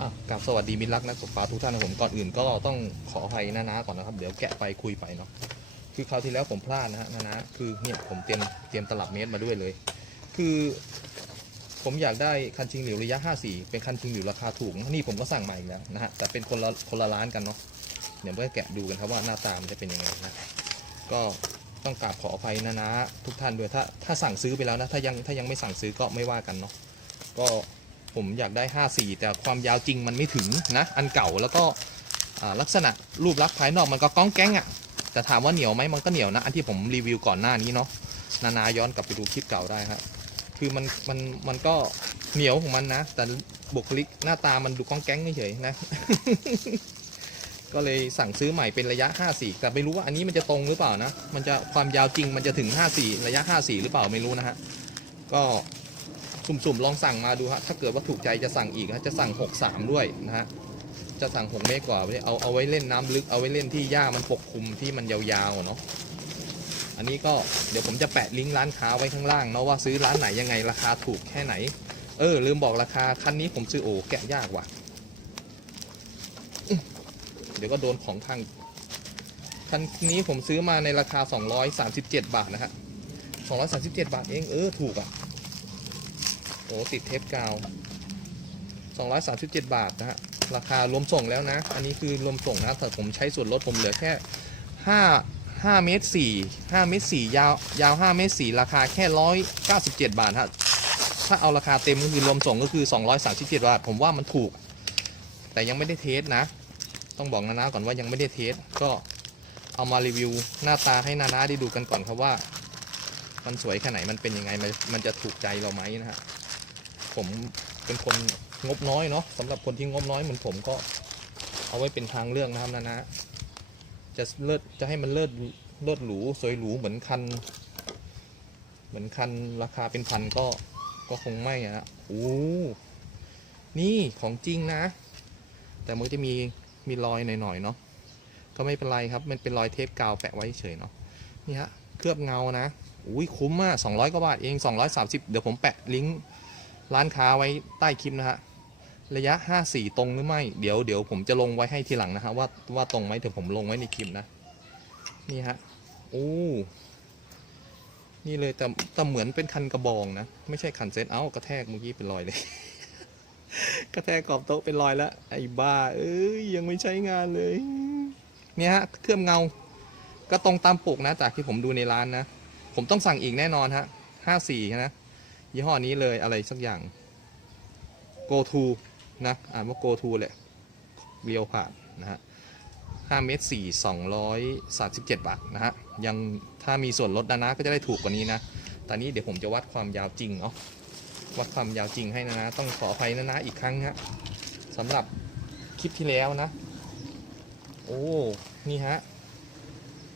อะกับสวัสดีมิตรรักนักตกปลาทุกท่านนะผมก่อนอื่นก็ต้องขออภัยนานาก่อนนะครับเดี๋ยวแกะไปคุยไปเนาะคือคราวที่แล้วผมพลาดนะฮะนานาคือเนี่ยผมเตรียมเตรียมตลับเมตรมาด้วยเลย คือผมอยากได้คันชิงหลิวระยะ 54 เป็นคันชิงหลิวราคาถูกนี่ผมก็สั่งมาอีกแล้วนะฮะแต่เป็นคนละคนละร้านกันเนาะเดี๋ยวไปแกะดูกันครับว่าหน้าตามันจะเป็นยังไงนะก็ต้องกราบขออภัยนานาทุกท่านด้วยถ้าถ้าสั่งซื้อไปแล้วนะถ้ายังถ้ายังไม่สั่งซื้อก็ไม่ว่ากันเนาะก็ ผมอยากได้ 54 แต่ความยาวจริงมันไม่ถึงนะ อันเก่าแล้วก็ลักษณะรูปลักษณ์ภายนอกมันก็ก้องแก้งอะ่ะ แต่ถามว่าเหนียวไหมมันก็เหนียวนะ อันที่ผมรีวิวก่อนหน้านี้เนาะ นานาย้อนกลับไปดูคลิปเก่าได้ครับ คือมันมันมันก็เหนียวของมันนะ แต่บุคลิกหน้าตามันดูก้องแก้งเฉยๆนะ ก็เลยสั่งซื้อใหม่เป็นระยะ 54 แต่ไม่รู้ว่าอันนี้มันจะตรงหรือเปล่านะ มันจะความยาวจริงมันจะถึง 54 ระยะ 54 หรือเปล่าไม่รู้นะฮะ ก็ สุ่มๆลองสั่งมาดูฮะถ้าเกิดว่าถูกใจจะสั่งอีกฮะจะสั่ง 63 ด้วยนะฮะจะสั่ง 6 เมตรกว่าเอาเอาไว้เล่นน้ำลึกเอาไว้เล่นที่หญ้ามันปกคลุมที่มันยาวๆเนาะอันนี้ก็เดี๋ยวผมจะแปะลิงก์ร้านค้าไว้ข้างล่างเนาะว่าซื้อร้านไหนยังไงราคาถูกแค่ไหน เออ ลืมบอกราคาคันนี้ผมซื้อโอ้แกะยากว่ะเดี๋ยวก็โดนของพังคันนี้ผมซื้อมาในราคา 237 บาทนะฮะ237 บาทเองเออถูกอะ โอ้ติดเทปกาว 237 บาทนะฮะ ราคารวมส่งแล้วนะ อันนี้คือรวมส่งนะแต่ผมใช้ส่วนลดผมเหลือแค่ 5 5เมตร4 5เมตร4ยาวยาว 5 เมตร4ราคาแค่ 197 บาทฮะ ถ้าเอาราคาเต็มก็คือรวมส่งก็คือ 237 บาท ผมว่ามันถูก แต่ยังไม่ได้เทสนะ ต้องบอกนานาก่อนว่ายังไม่ได้เทส ก็เอามารีวิวหน้าตาให้นานาได้ดูกันก่อนครับว่า มันสวยแค่ไหน มันเป็นยังไง มันมันจะถูกใจเราไหมนะฮะ ผมเป็นคนงบน้อยเนาะสำหรับคนที่งบน้อยเหมือนผมก็เอาไว้เป็นทางเลือกนะครับนะนะ จะเลิศจะให้มันเลิศเลิศหรูสวยหรูเหมือนคัน เหมือนคันราคาเป็นพันก็ก็คงไม่อะนะโอ้นี่ของจริงนะ แต่มันจะมีมีรอยหน่อยๆเนาะก็ไม่เป็นไรครับ มันเป็นรอยเทปกาวแปะไว้เฉยเนาะนี่ฮะเคลือบเงานะอุ้ยคุ้มมาก200กว่าบาทเอง 230 เดี๋ยวผมแปะลิงก์ ร้านค้าไว้ใต้คลิปนะฮะระยะ 54 ตรงหรือไม่ เดี๋ยวเดี๋ยวผมจะลงไว้ให้ทีหลังนะฮะว่าว่าตรงไหมเดี๋ยวผมลงไว้ในคลิปนะ นี่ฮะโอ้นี่เลยแต่แต่เหมือนเป็นคันกระบองนะ ไม่ใช่คันเซตเอ้ากระแทกเมื่อกี้เป็นรอยเลย กระแทกขอบโต๊ะเป็นรอยแล้ว ไอ้บ้า เอ้ยยังไม่ใช้งานเลย เนี่ยฮะเคลื่อบเงา ก็ตรงตามปกนะ จากที่ผมดูในร้านนะ ผมต้องสั่งอีกแน่นอนฮะห้าสี่นะ ยี่ห้อนี้เลยอะไรสักอย่าง go to นะอ่านว่า go to แหละเรียวผ่านนะฮะห้าเมตรสี่สองร้อยสามสิบเจ็ดบาทนะฮะ ยังถ้ามีส่วนลดนะนะก็จะได้ถูกกว่านี้นะ ตอนนี้เดี๋ยวผมจะวัดความยาวจริงเนาะ วัดความยาวจริงให้นะนะ ต้องขออภัยนะนะอีกครั้งฮะสำหรับคลิปที่แล้วนะ โอ้ นี่ฮะ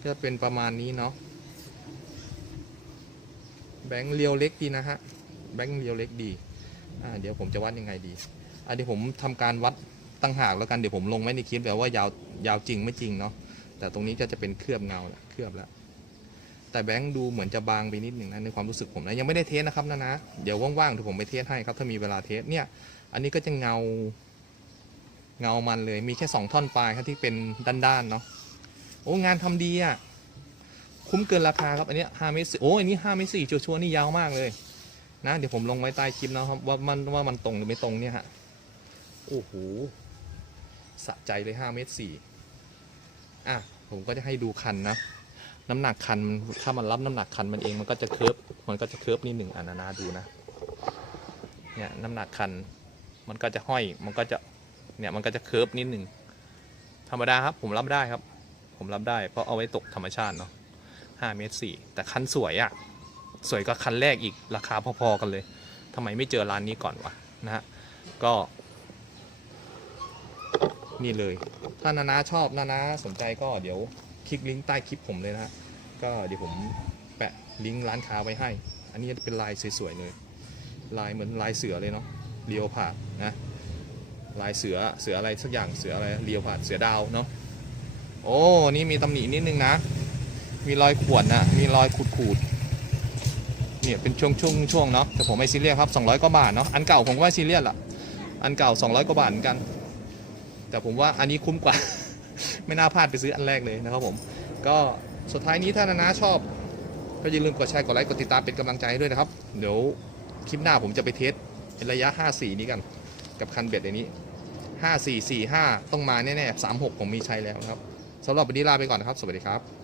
จะเป็นประมาณนี้เนาะ แบงค์เรียวเล็กดีนะฮะ แบงค์เรียวเล็กดีอ่าเดี๋ยวผมจะวัดยังไงดีอ่าเดี๋ยวผมทำการวัดตั้งหากแล้วกันเดี๋ยวผมลงไว้ในคลิปแบบว่ายาวยาวจริงไม่จริงเนาะแต่ตรงนี้ก็จะเป็นเคลือบเงาแหละเคลือบแล้วแต่แบงค์ดูเหมือนจะบางไปนิดหนึ่งนะในความรู้สึกผมนะยังไม่ได้เทสนะครับนะนะเดี๋ยวว่างๆเดี๋ยวผมไปเทสให้ครับถ้ามีเวลาเทสเนี่ย อันนี้ก็จะเงา เงามันเลยมีแค่สองท่อนปลายครับที่เป็นด้านๆเนาะโอ้งานทำดีอะคุ้มเกินราคาครับอันนี้ห้าเมตรโอ้อันนี้ห้าเมตรสี่ชัวร์ๆนี่ยาวมากเลย นะเดี๋ยวผมลงไว้ใต้คลิปนะครับว่ามันว่ามันตรงหรือไม่ตรงเนี่ยฮะโอ้โหสะใจเลยห้าเมตรสี่อะผมก็จะให้ดูคันนะน้ำหนักคันถ้ามันรับน้ำหนักคันมันเองมันก็จะเคิร์ฟมันก็จะเคิร์ฟนิดหนึ่งอะนานาดูนะเนี่ยน้ำหนักคันมันก็จะห้อยมันก็จะเนี่ยมันก็จะเคิร์ฟนิดหนึ่งธรรมดาครับผมรับได้ครับ ผมรับได้เพราะเอาไว้ตกธรรมชาติเนาะห้าเมตรสี่แต่คันสวยอะ่ะ สวยกว่าคันแรกอีกราคาพอๆกันเลยทำไมไม่เจอร้านนี้ก่อนวะนะฮะก็ นี่เลย ถ้านานาชอบนานาสนใจก็เดี๋ยวคลิกลิงก์ใต้คลิปผมเลยนะฮะก็เดี๋ยวผมแปะลิงก์ร้านค้าไว้ให้ อันนี้เป็นลายสวยๆเลย ลายเหมือนลายเสือเลยเนาะเรียวผ่านะลายเสือเสืออะไรสักอย่างเสืออะไรเรียวผ่าเสือดาวเนาะโอ้นี่มีตำหนินิดนึงนะ มีรอยข่วนนะมีรอยขูดขูดๆ เนี่ยเป็นช่วงช่วงช่วงเนาะแต่ผมไม่ซีเรียสครับ200กว่าบาทเนาะอันเก่าผมก็ไม่ซีเรียสละอันเก่า 200กว่าบาทเหมือนกัน แต่ผมว่าอันนี้คุ้มกว่า ไม่น่าพลาดไปซื้ออันแรกเลยนะครับผม ก็สุดท้ายนี้ถ้านานาชอบ ก็อย่าลืมกดแชร์กดไลค์กดติดตามเป็นกำลังใจให้ด้วยนะครับ เดี๋ยวคลิปหน้าผมจะไปเทสระยะ 5-4 นี้กัน กับคันเบ็ดอันนี้ 5-4-4-5 ต้องมาแน่ๆ3-6 ผมมีใช้แล้วนะครับสำหรับวันนี้ลาไปก่อนนะครับ สวัสดีครับ